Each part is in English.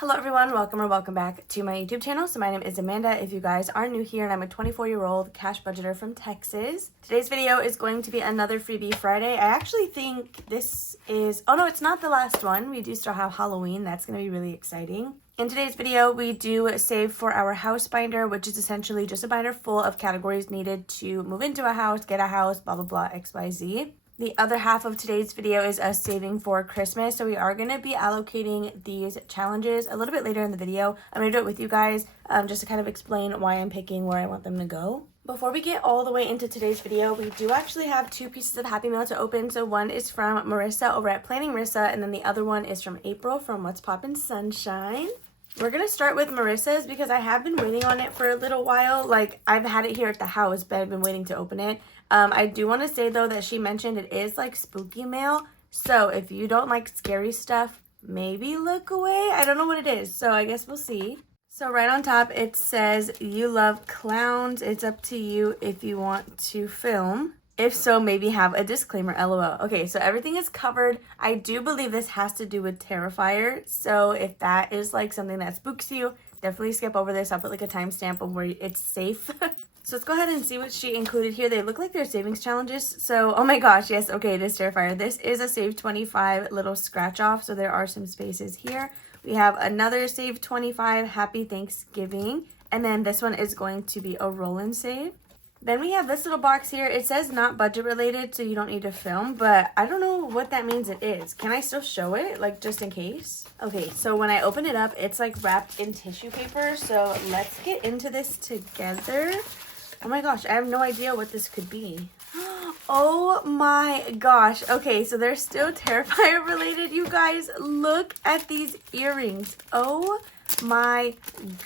Hello everyone, welcome or welcome back to my YouTube channel. So my name is Amanda if you guys are new here, and I'm a 24-year-old cash budgeter from Texas. Today's video is going to be another Freebie Friday. I actually think this is, oh no, it's not the last one. We do still have Halloween. That's going to be really exciting. In today's video, we do save for our house binder, which is essentially just a binder full of categories needed to move into a house, get a house, blah, blah, blah, XYZ. The other half of today's video is us saving for Christmas. So we are going to be allocating these challenges a little bit later in the video. I'm going to do it with you guys just to kind of explain why I'm picking where I want them to go. Before we get all the way into today's video, we do actually have two pieces of Happy Mail to open. So one is from Marissa over at Planning Marissa, and then the other one is from April from What's Poppin' Sunshine. We're going to start with Marissa's because I have been waiting on it for a little while. Like, I've had it here at the house, but I've been waiting to open it. I do want to say, though, that she mentioned it is, like, spooky mail. So if you don't like scary stuff, maybe look away. I don't know what it is, so I guess we'll see. So right on top, it says, "You love clowns. It's up to you if you want to film. If so, maybe have a disclaimer, LOL." Okay, so everything is covered. I do believe this has to do with Terrifier. So if that is like something that spooks you, definitely skip over this. I'll put like a timestamp of where it's safe. So let's go ahead and see what she included here. They look like they're savings challenges. So, oh my gosh, yes, okay, it is Terrifier. This is a save 25 little scratch off. So there are some spaces here. We have another save 25, Happy Thanksgiving. And then this one is going to be a roll and save. Then we have this little box here. It says not budget related, so you don't need to film, but I don't know what that means it is. Can I still show it, like, just in case? Okay, so when I open it up, it's like wrapped in tissue paper. So let's get into this together. Oh my gosh, I have no idea what this could be. Oh my gosh. Okay, so they're still Terrifier related, you guys. Look at these earrings. Oh my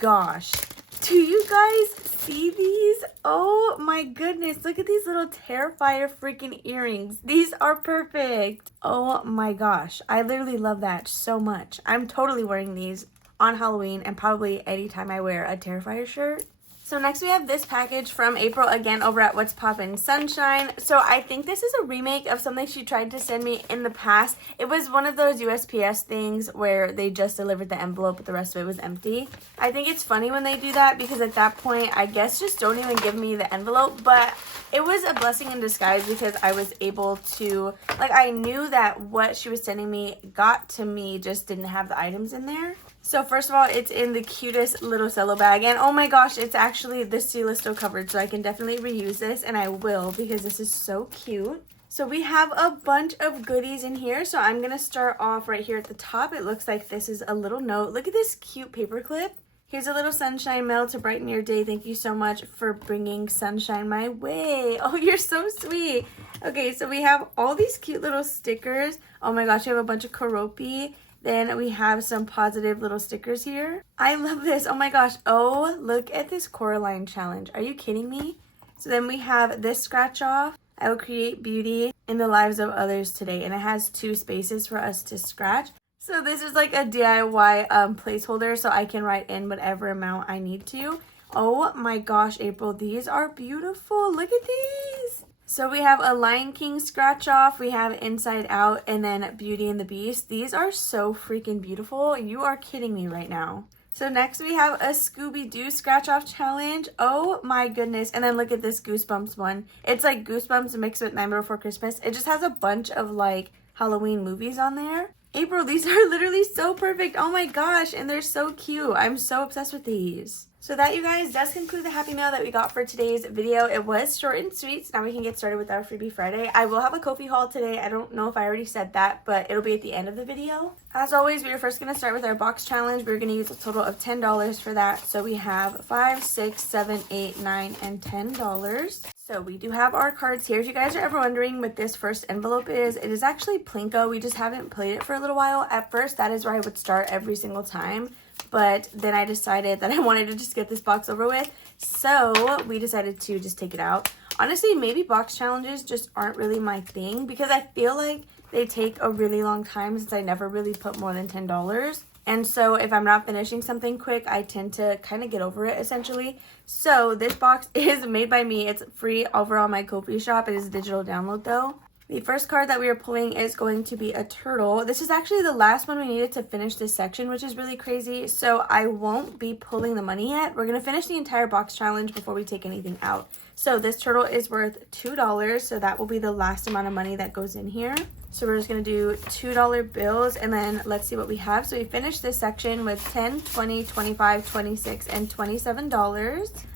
gosh. Do you guys see these? Oh my goodness. Look at these little Terrifier freaking earrings. These are perfect. Oh my gosh. I literally love that so much. I'm totally wearing these on Halloween and probably anytime I wear a Terrifier shirt. So next we have this package from April, again over at What's Poppin' Sunshine. So I think this is a remake of something she tried to send me in the past. It was one of those USPS things where they just delivered the envelope but the rest of it was empty. I think it's funny when they do that because at that point, I guess just don't even give me the envelope. But it was a blessing in disguise because I was able to, like, I knew that what she was sending me got to me, just didn't have the items in there. So first of all, it's in the cutest little cello bag. And oh my gosh, it's actually, this seal is still covered. So I can definitely reuse this, and I will because this is so cute. So we have a bunch of goodies in here. So I'm going to start off right here at the top. It looks like this is a little note. Look at this cute paper clip. Here's a little sunshine mail to brighten your day. Thank you so much for bringing sunshine my way. Oh, you're so sweet. Okay, so we have all these cute little stickers. Oh my gosh, we have a bunch of Karopi. Then we have some positive little stickers here. I love this. Oh my gosh. Oh, look at this Coraline challenge. Are you kidding me? So then we have this scratch off. I will create beauty in the lives of others today. And it has two spaces for us to scratch. So this is like a DIY placeholder so I can write in whatever amount I need to. Oh my gosh, April. These are beautiful. Look at these. So we have a Lion King scratch off, we have Inside Out, and then Beauty and the Beast. These are so freaking beautiful. You are kidding me right now. So next we have a Scooby-Doo scratch off challenge. Oh my goodness. And then look at this Goosebumps one. It's like Goosebumps mixed with Nightmare Before Christmas. It just has a bunch of like Halloween movies on there. April, these are literally so perfect. Oh my gosh. And they're so cute. I'm so obsessed with these. So that, you guys, does conclude the Happy Mail that we got for today's video. It was short and sweet, so now we can get started with our Freebie Friday. I will have a Ko-fi haul today. I don't know if I already said that, but it'll be at the end of the video. As always, we are first going to start with our box challenge. We're going to use a total of $10 for that. So we have $5, $6, $7, $8, $9, and $10. So we do have our cards here. If you guys are ever wondering what this first envelope is, it is actually Plinko. We just haven't played it for a little while. At first, that is where I would start every single time. But then I decided that I wanted to just get this box over with. So we decided to just take it out. Honestly, maybe box challenges just aren't really my thing because I feel like they take a really long time since I never really put more than $10. And so if I'm not finishing something quick, I tend to kind of get over it essentially. So this box is made by me. It's free over on my Ko-fi shop. It is a digital download though. The first card that we are pulling is going to be a turtle. This is actually the last one we needed to finish this section, which is really crazy. So I won't be pulling the money yet. We're going to finish the entire box challenge before we take anything out. So this turtle is worth $2. So that will be the last amount of money that goes in here. So we're just going to do $2 bills, and then let's see what we have. So we finished this section with $10, $20, $25, $26, and $27.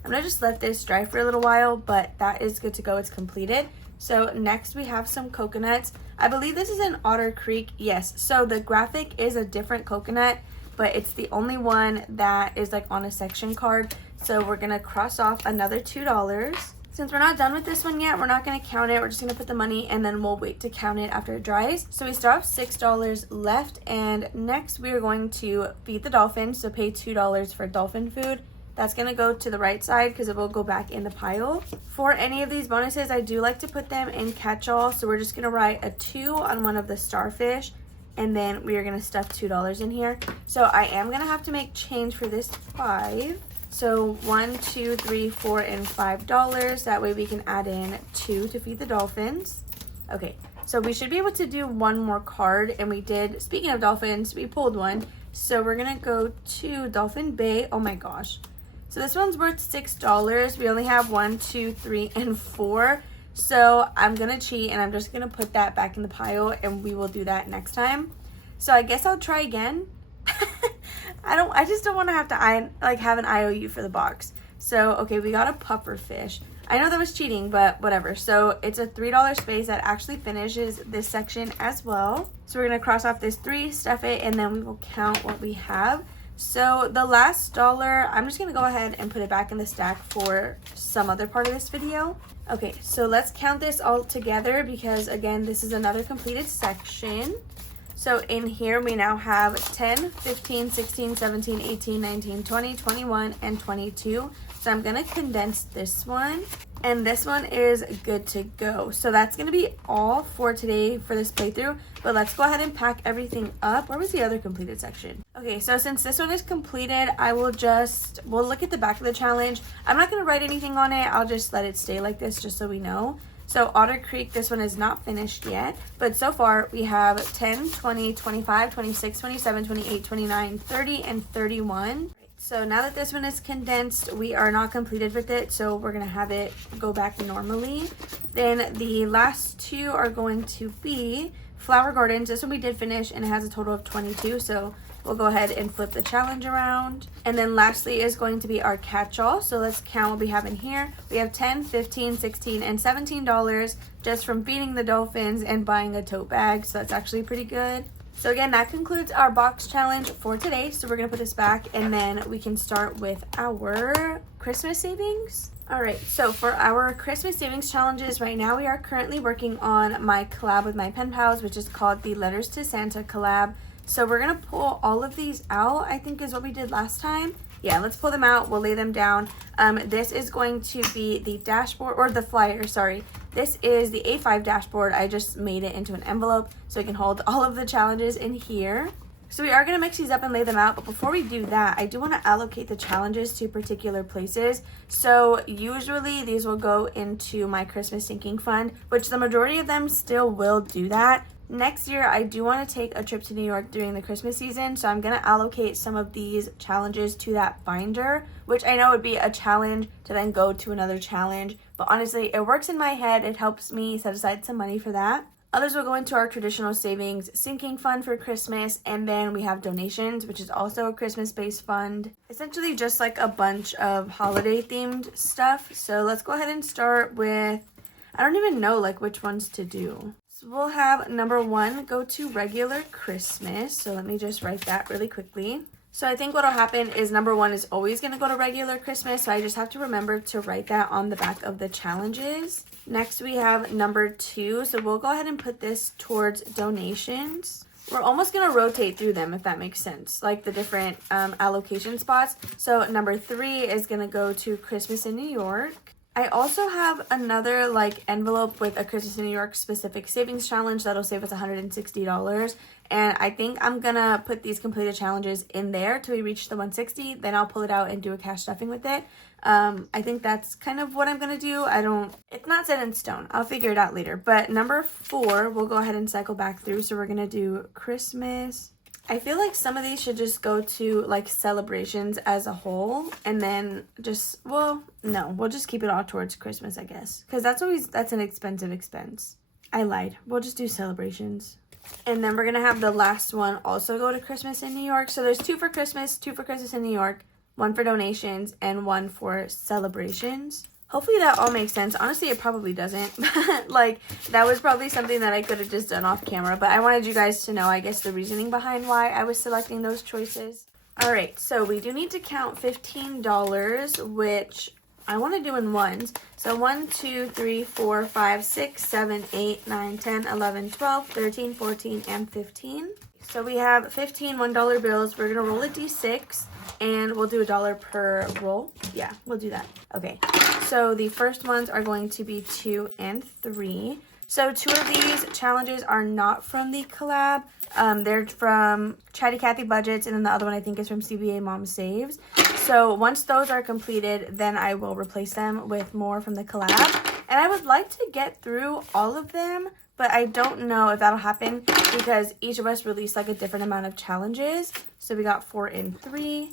I'm going to just let this dry for a little while, but that is good to go. It's completed. So next we have some coconuts. I believe this is an Otter Creek. Yes. So the graphic is a different coconut, but it's the only one that is like on a section card. So we're going to cross off another $2. Since we're not done with this one yet, we're not going to count it. We're just going to put the money and then we'll wait to count it after it dries. So we still have $6 left, and next we are going to feed the dolphins. So pay $2 for dolphin food. That's going to go to the right side because it will go back in the pile. For any of these bonuses, I do like to put them in catch-all. So we're just going to write a 2 on one of the starfish, and then we are going to stuff $2 in here. So I am going to have to make change for this 5. So $1, $2, $3, $4, and $5. That way we can add in 2 to feed the dolphins. Okay, so we should be able to do one more card, and we did. Speaking of dolphins, we pulled one. So we're gonna go to Dolphin Bay. Oh my gosh. So this one's worth $6. We only have 1, 2, 3, and 4. So I'm gonna cheat, and I'm just gonna put that back in the pile, and we will do that next time. So I guess I'll try again. I just don't want to have to have an IOU for the box. So, okay, we got a puffer fish. I know that was cheating, but whatever. So it's a $3 space that actually finishes this section as well. So we're going to cross off this 3, stuff it, and then we will count what we have. So the last $1, I'm just going to go ahead and put it back in the stack for some other part of this video. Okay, so let's count this all together because, again, this is another completed section. So in here we now have 10, 15, 16, 17, 18, 19, 20, 21, and 22. So I'm going to condense this one. And this one is good to go. So that's going to be all for today for this playthrough. But let's go ahead and pack everything up. Where was the other completed section? Okay, so since this one is completed, we'll look at the back of the challenge. I'm not going to write anything on it. I'll just let it stay like this just so we know. So Otter Creek, this one is not finished yet, but so far we have 10, 20, 25, 26, 27, 28, 29, 30, and 31. So now that this one is condensed, we are not completed with it, so we're going to have it go back normally. Then the last 2 are going to be Flower Gardens. This one we did finish, and it has a total of 22, so we'll go ahead and flip the challenge around. And then lastly is going to be our catch-all. So let's count what we have in here. We have 10, 15, 16, and $17 just from feeding the dolphins and buying a tote bag. So that's actually pretty good. So again, that concludes our box challenge for today. So we're going to put this back, and then we can start with our Christmas savings. All right, so for our Christmas savings challenges right now, we are currently working on my collab with my pen pals, which is called the Letters to Santa collab. So we're going to pull all of these out, I think is what we did last time. Yeah, let's pull them out. We'll lay them down. This is going to be the dashboard, or the flyer, sorry. This is the A5 dashboard. I just made it into an envelope so we can hold all of the challenges in here. So we are going to mix these up and lay them out, but before we do that, I do want to allocate the challenges to particular places. So usually these will go into my Christmas sinking fund, which the majority of them still will do that. Next year, I do want to take a trip to New York during the Christmas season, so I'm going to allocate some of these challenges to that binder, which I know would be a challenge to then go to another challenge, but honestly, it works in my head. It helps me set aside some money for that. Others will go into our traditional savings sinking fund for Christmas, and then we have donations, which is also a Christmas-based fund. Essentially just like a bunch of holiday-themed stuff. So let's go ahead and start with, I don't even know like which ones to do. So we'll have number 1 go to regular Christmas. So let me just write that really quickly. So I think what'll happen is number 1 is always going to go to regular Christmas. So I just have to remember to write that on the back of the challenges. Next we have number 2. So we'll go ahead and put this towards donations. We're almost going to rotate through them, if that makes sense, like the different allocation spots. So number 3 is going to go to Christmas in New York. I also have another envelope with a Christmas in New York specific savings challenge that'll save us $160. And I think I'm gonna put these completed challenges in there till we reach the 160. Then I'll pull it out and do a cash stuffing with it. I think that's kind of what I'm gonna do. It's not set in stone. I'll figure it out later. But number 4, we'll go ahead and cycle back through. So we're gonna do Christmas. I feel like some of these should just go to like celebrations as a whole, and then just, well, no, we'll just keep it all towards Christmas, I guess, because that's an expensive expense. I lied. We'll just do celebrations. And then we're gonna have the last one also go to Christmas in New York. So there's 2 for Christmas, 2 for Christmas in New York, 1 for donations, and 1 for celebrations. Hopefully that all makes sense. Honestly, it probably doesn't. Like, that was probably something that I could have just done off camera. But I wanted you guys to know, I guess, the reasoning behind why I was selecting those choices. Alright, so we do need to count $15, which I want to do in ones. So 1, 2, 3, 4, 5, 6, 7, 8, 9, 10, 11, 12, 13, 14, and 15. So we have 15 $1 bills. We're going to roll a d6. And we'll do $1 per roll. Yeah, we'll do that. Okay, so the first ones are going to be 2 and 3. So 2 of these challenges are not from the collab. They're from Chatty Cathy Budgets, and then the other one I think is from CBA Mom Saves. So once those are completed, then I will replace them with more from the collab. And I would like to get through all of them, but I don't know if that'll happen because each of us released like a different amount of challenges. So we got 4 and 3.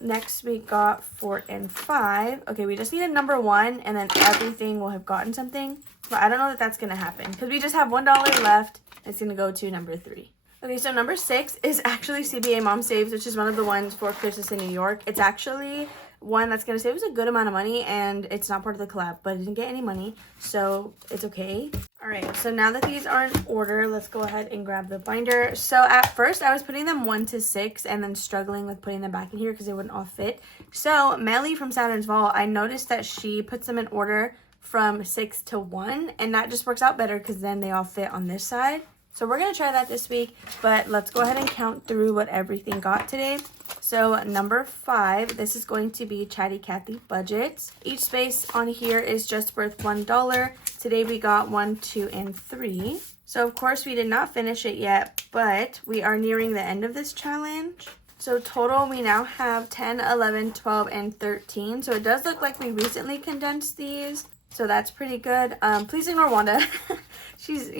Next we got 4 and 5. Okay, we just need a number 1 and then everything will have gotten something. But I don't know that that's going to happen because we just have $1 left. It's going to go to number 3. Okay, so number 6 is actually CBA Mom Saves, which is one of the ones for Christmas in New York. It's actually one that's going to save us a good amount of money, and it's not part of the collab, but it didn't get any money, so it's okay. Alright, so now that these are in order, let's go ahead and grab the binder. So at first, I was putting them 1 to 6 and then struggling with putting them back in here because they wouldn't all fit. So Melly from Saturn's Vault, I noticed that she puts them in order from 6 to 1, and that just works out better because then they all fit on this side. So we're going to try that this week, but let's go ahead and count through what everything got today. So number 5, this is going to be Chatty Cathy Budgets. Each space on here is just worth $1. Today we got 1, 2, and 3. So of course we did not finish it yet, but we are nearing the end of this challenge. So total we now have 10, 11, 12, and 13. So it does look like we recently condensed these. So that's pretty good. Please ignore Wanda. She's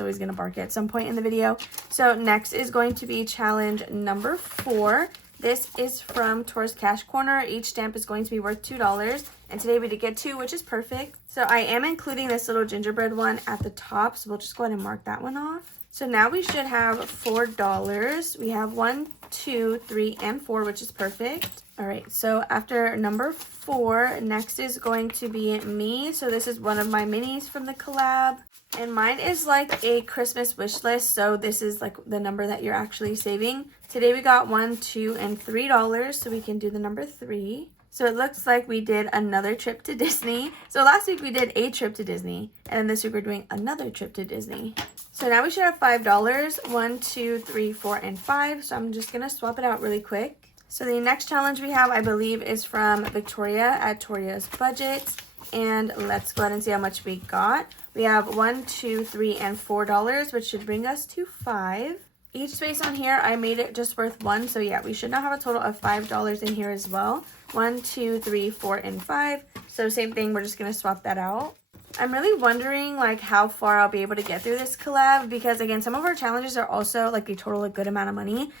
always going to bark at some point in the video. So next is going to be challenge number 4. This is from Tour's Cash Corner. Each stamp is going to be worth $2. And today we did get 2, which is perfect. So I am including this little gingerbread one at the top. So we'll just go ahead and mark that one off. So now we should have $4. We have 1, 2, 3, and 4, which is perfect. All right, so after number 4, next is going to be me. So this is one of my minis from the collab. And mine is like a Christmas wish list. So this is like the number that you're actually saving. Today we got 1, 2, and $3. So we can do the number 3. So it looks like we did another trip to Disney. So last week we did a trip to Disney. And then this week we're doing another trip to Disney. So now we should have $5. 1, 2, 3, 4, and 5. So I'm just going to swap it out really quick. So the next challenge we have, I believe, is from Victoria at Toria's Budgets. And let's go ahead and see how much we got. We have 1, 2, 3, and $4, which should bring us to 5. Each space on here, I made it just worth 1. So yeah, we should now have a total of $5 in here as well. 1, 2, 3, 4, and 5. So same thing, we're just going to swap that out. I'm really wondering like how far I'll be able to get through this collab because again, some of our challenges are also like they total a good amount of money.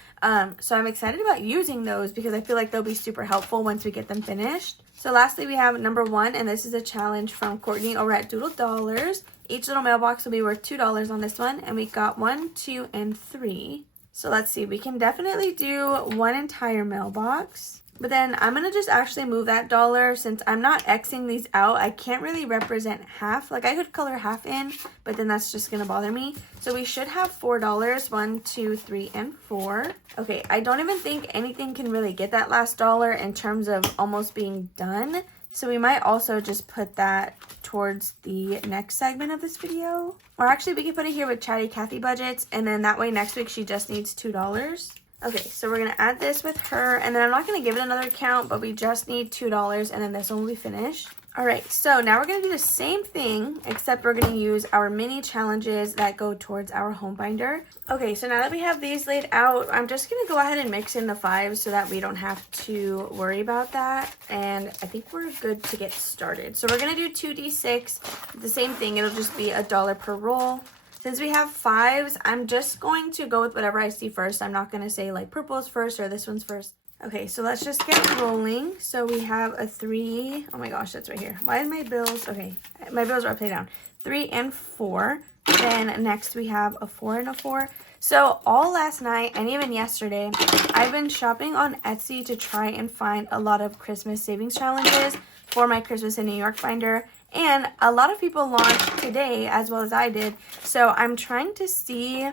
So I'm excited about using those because I feel like they'll be super helpful once we get them finished. So lastly, we have number 1, and this is a challenge from Courtney over at Doodle Dollars. Each little mailbox will be worth $2 on this one, and we got 1, 2, and 3. So let's see, we can definitely do one entire mailbox. But then I'm going to just actually move that dollar since I'm not Xing these out. I can't really represent half. Like I could color half in, but then that's just going to bother me. So we should have $4. 1, 2, 3, and 4. Okay, I don't even think anything can really get that last dollar in terms of almost being done. So we might also just put that towards the next segment of this video. Or actually we could put it here with Chatty Cathy Budgets. And then that way next week she just needs $2. Okay, so we're going to add this with her, and then I'm not going to give it another count, but we just need $2, and then this one will be finished. All right, so now we're gonna do the same thing, except we're gonna use our mini challenges that go towards our home binder. Okay, so now that we have these laid out, I'm just gonna go ahead and mix in the 5s so that we don't have to worry about that. And I think we're good to get started. So we're gonna do 2d6, the same thing, it'll just be $1 per roll. Since we have 5s, I'm just going to go with whatever I see first. I'm not gonna say like purple's first or this one's first. Okay, so let's just get rolling. So we have a 3. Oh my gosh, that's right here. Why is my bills? Okay, my bills are upside down. 3 and 4. Then next we have a 4 and a 4. So all last night and even yesterday, I've been shopping on Etsy to try and find a lot of Christmas savings challenges for my Christmas in New York binder. And a lot of people launched today as well as I did. So I'm trying to see,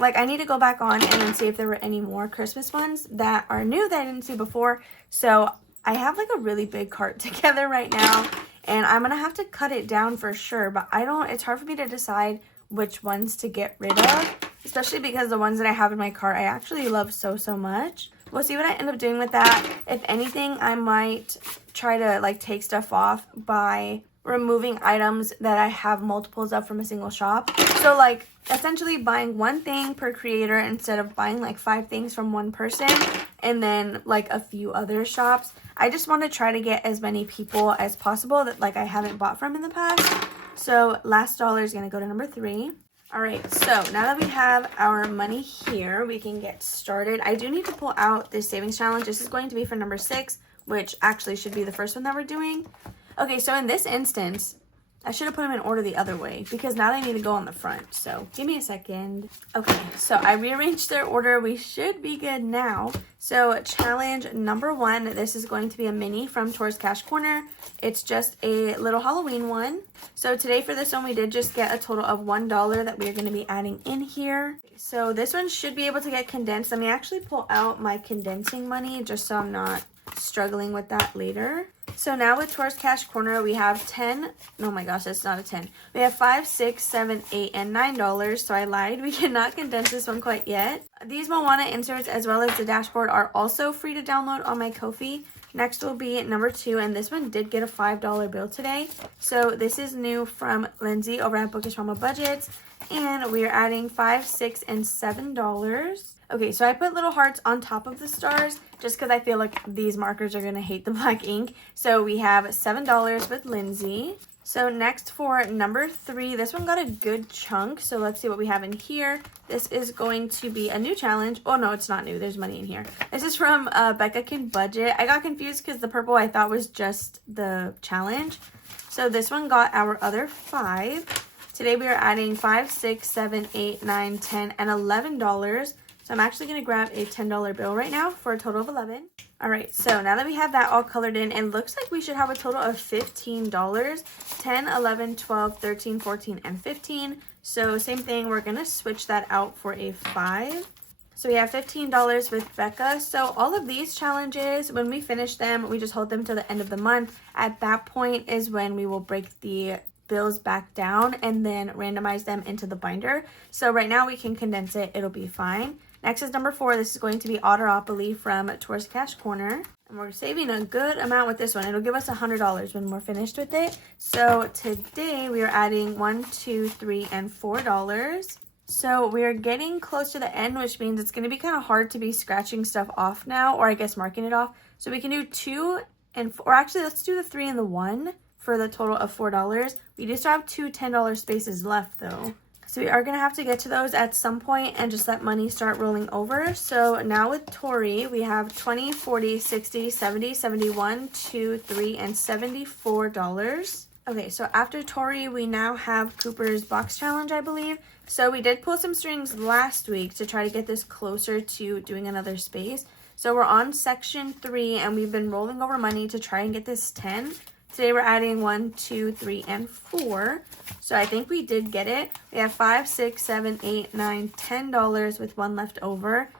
like I need to go back on and then see if there were any more Christmas ones that are new that I didn't see before. So I have like a really big cart together right now and I'm going to have to cut it down for sure. But it's hard for me to decide which ones to get rid of, especially because the ones that I have in my cart I actually love so much. We'll see what I end up doing with that. If anything, I might try to like take stuff off by removing items that I have multiples of from a single shop. So like essentially buying one thing per creator instead of buying like 5 things from one person and then like a few other shops. I just want to try to get as many people as possible that like I haven't bought from in the past. So last dollar is going to go to number 3. All right, so now that we have our money here, we can get started. I do need to pull out this savings challenge. This is going to be for number 6, which actually should be the first one that we're doing. Okay, so in this instance, I should have put them in order the other way because now they need to go on the front. So give me a second. Okay, so I rearranged their order. We should be good now. So challenge number 1, this is going to be a mini from Tour's Cash Corner. It's just a little Halloween one. So today for this one, we did just get a total of $1 that we're going to be adding in here. So this one should be able to get condensed. Let me actually pull out my condensing money just so I'm not struggling with that later. So now with Tour's Cash Corner, we have 10. Oh my gosh, that's not a 10. We have 5, 6, 7, 8, and $9. So I lied. We cannot condense this one quite yet. These Moana inserts as well as the dashboard are also free to download on my Ko-fi. Next will be number 2, and this one did get a $5 bill today. So this is new from Lindsay over at Bookish Mama Budgets, and we are adding $5, 6, and $7. Okay, so I put little hearts on top of the stars just because I feel like these markers are going to hate the black ink. So we have $7 with Lindsay. So next for number 3, this one got a good chunk. So let's see what we have in here. This is going to be a new challenge. Oh no, it's not new. There's money in here. This is from Becca Can Budget. I got confused because the purple I thought was just the challenge. So this one got our other 5. Today we are adding 5, 6, 7, 8, 9, 10, and $11. So I'm actually going to grab a $10 bill right now for a total of 11. All right, so now that we have that all colored in, it looks like we should have a total of $15. 10, 11, 12, 13, 14, and 15. So same thing, we're going to switch that out for a 5. So we have $15 with Becca. So all of these challenges, when we finish them, we just hold them to the end of the month. At that point is when we will break the bills back down and then randomize them into the binder. So right now we can condense it. It'll be fine. Next is number 4. This is going to be Otteropoly from Tour's Cash Corner. And we're saving a good amount with this one. It'll give us $100 when we're finished with it. So today we are adding $1, $2, $3, and $4. So we're getting close to the end, which means it's going to be kind of hard to be scratching stuff off now, or I guess marking it off. So we can do 2 and 4, or actually let's do the 3 and the 1 for the total of $4. We do still have 2 $10 spaces left though. So we are going to have to get to those at some point and just let money start rolling over. So now with Tori, we have 20, 40, 60, 70, 71, 2, 3, and $74. Okay, so after Tori, we now have Cooper's Box Challenge, I believe. So we did pull some strings last week to try to get this closer to doing another space. So we're on section 3 and we've been rolling over money to try and get this 10. Today we're adding 1, 2, 3, and 4. So I think we did get it. We have 5, 6, 7, 8, 9, $10 with 1 left over.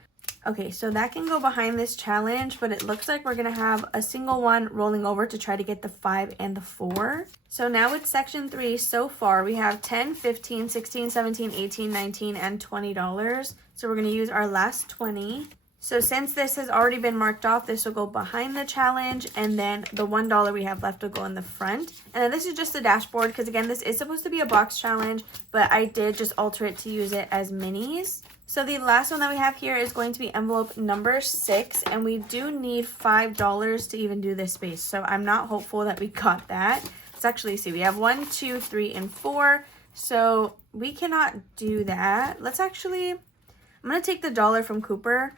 Okay, so that can go behind this challenge, but it looks like we're going to have a single one rolling over to try to get the 5 and the 4. So now with section 3 so far, we have 10, 15, 16, 17, 18, 19, and $20. So we're going to use our last 20. So since this has already been marked off, this will go behind the challenge, and then the $1 we have left will go in the front. And then this is just the dashboard, because again, this is supposed to be a box challenge, but I did just alter it to use it as minis. So the last one that we have here is going to be envelope number 6, and we do need $5 to even do this space. So I'm not hopeful that we got that. Let's actually see. We have 1, 2, 3, and 4. So we cannot do that. Let's actually, I'm going to take the $1 from Cooper.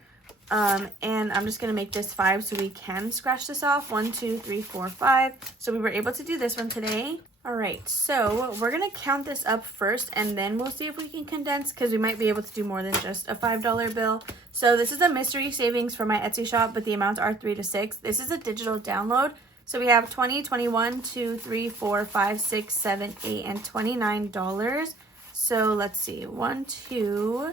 And I'm just going to make this 5 so we can scratch this off. 1, 2, 3, 4, 5. So we were able to do this one today. All right, so we're going to count this up first, and then we'll see if we can condense, because we might be able to do more than just a $5 bill. So this is a mystery savings for my Etsy shop, but the amounts are 3 to 6. This is a digital download. So we have 20, 21, 2, 3, 4, 5, 6, 7, 8, and $29. So let's see, 1, 2,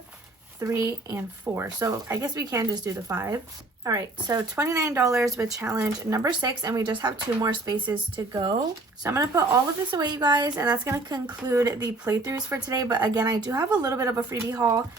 3, and 4. So I guess we can just do the 5. All right, so $29 with challenge number 6, and we just have 2 more spaces to go. So I'm going to put all of this away, you guys, and that's going to conclude the playthroughs for today. But again, I do have a little bit of a freebie haul,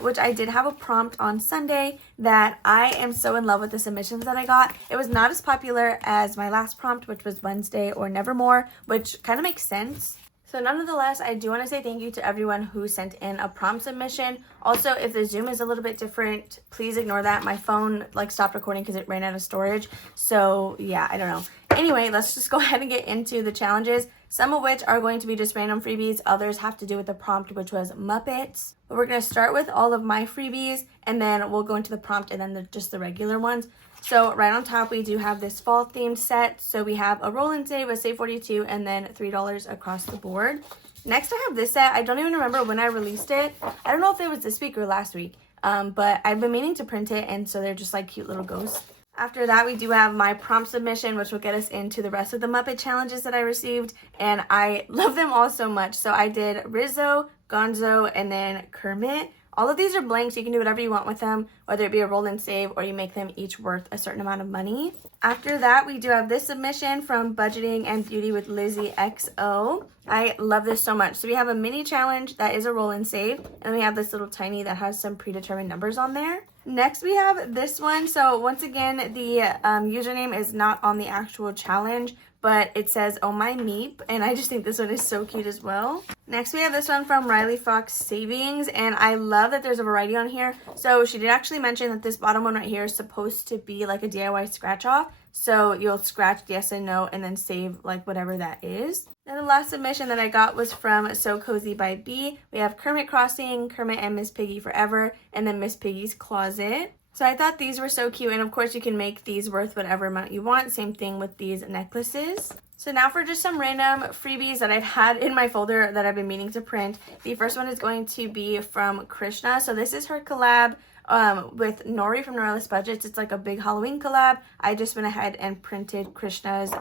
which I did have a prompt on Sunday that I am so in love with the submissions that I got. It was not as popular as my last prompt, which was Wednesday or Nevermore, which kind of makes sense. So nonetheless, I do want to say thank you to everyone who sent in a prompt submission. Also, if the Zoom is a little bit different, please ignore that. My phone stopped recording because it ran out of storage. So yeah, I don't know. Anyway, let's just go ahead and get into the challenges, some of which are going to be just random freebies. Others have to do with the prompt, which was Muppets. But we're going to start with all of my freebies, and then we'll go into the prompt and then just the regular ones. So right on top, we do have this fall themed set. So we have a roll and save, a save 42, and then $3 across the board. Next, I have this set. I don't even remember when I released it. I don't know if it was this week or last week, but I've been meaning to print it, and so they're just like cute little ghosts. After that, we do have my prompt submission, which will get us into the rest of the Muppet challenges that I received, and I love them all so much. So I did Rizzo, Gonzo, and then Kermit. All of these are blank, so you can do whatever you want with them, whether it be a roll and save or you make them each worth a certain amount of money. After that, we do have this submission from Budgeting and Beauty with Lizzie XO. I love this so much. So we have a mini challenge that is a roll and save, and we have this little tiny that has some predetermined numbers on there. Next, we have this one. So once again, the username is not on the actual challenge, but it says, "Oh my meep," and I just think this one is so cute as well. Next, we have this one from Riley Fox Savings, and I love that there's a variety on here. So she did actually mention that this bottom one right here is supposed to be like a DIY scratch off. So you'll scratch yes and no and then save like whatever that is. And the last submission that I got was from So Cozy by B. We have Kermit Crossing, Kermit and Miss Piggy Forever, and then Miss Piggy's Closet. So I thought these were so cute, and of course you can make these worth whatever amount you want. Same thing with these necklaces. So now for just some random freebies that I've had in my folder that I've been meaning to print. The first one is going to be from Krishna. So this is her collab with Nori from Noreless Budgets. It's like a big Halloween collab. I just went ahead and printed Krishna's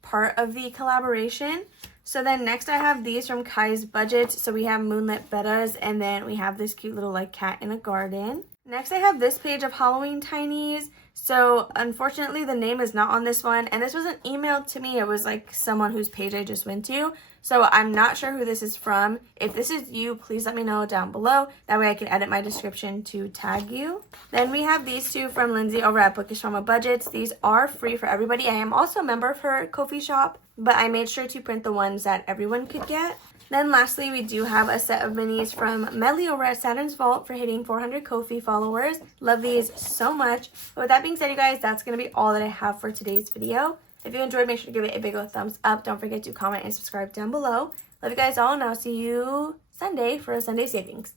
part of the collaboration. So then next I have these from Kai's Budget. So we have Moonlit Bettas, and then we have this cute little like cat in a garden. Next I have this page of Halloween Tinies. So unfortunately the name is not on this one, and this wasn't emailed to me. It was like someone whose page I just went to. So I'm not sure who this is from. If this is you, please let me know down below. That way I can edit my description to tag you. Then we have these two from Lindsay over at Bookish Mama Budgets. These are free for everybody. I am also a member of her Ko-fi shop, but I made sure to print the ones that everyone could get. Then lastly, we do have a set of minis from Melly over at Saturn's Vault for hitting 400 Ko-fi followers. Love these so much. But with that being said, you guys, that's going to be all that I have for today's video. If you enjoyed, make sure to give it a big old thumbs up. Don't forget to comment and subscribe down below. Love you guys all, and I'll see you Sunday for a Sunday Savings.